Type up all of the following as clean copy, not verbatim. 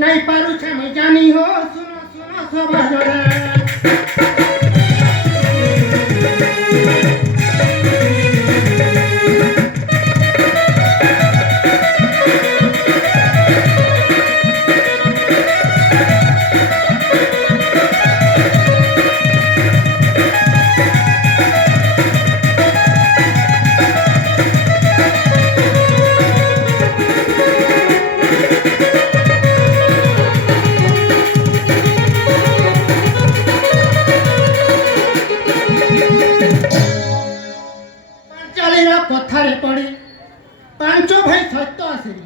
नहीं पारू छे मैं जानी हो सुनो सुनो सभा जरे पत्थरे पड़ी पांचों भाई सत्य आसिरी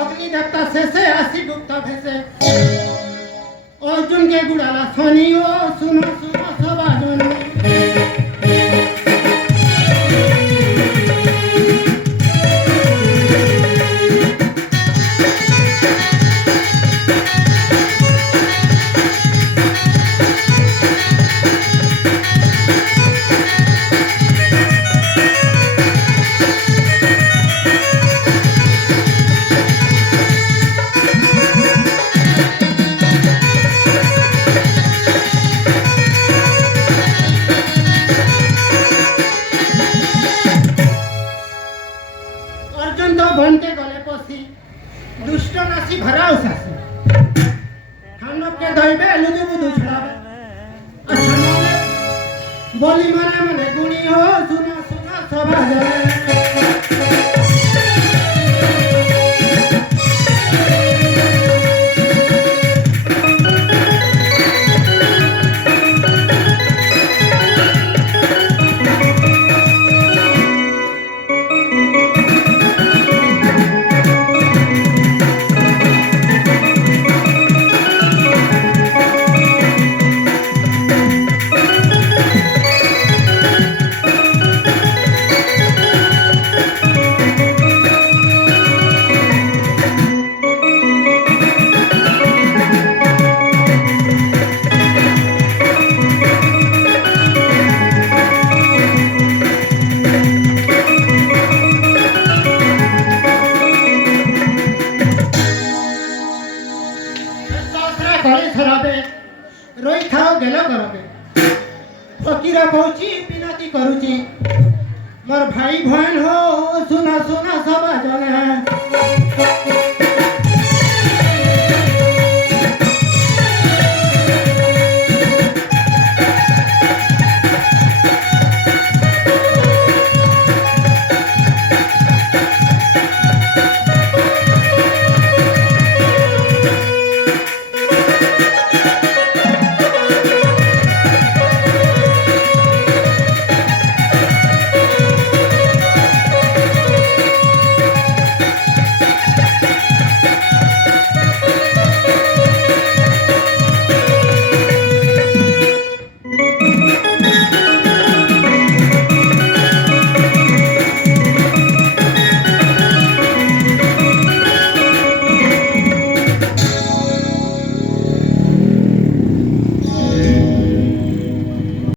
अग्नि देवता शेषे आसी डूबता भेसे अर्जुन के गुड़ाला सोनी ओ सुनो सुनो सभा जनो बनते गले पसी दुष्ट नासी भराव सासी खानव के दैबे लुदु बुदु छड़ावे अच्छा मोले बोली मने मने गुणी हो सुनो सुनो सभा जरे बहन हो सुना सुना सब जने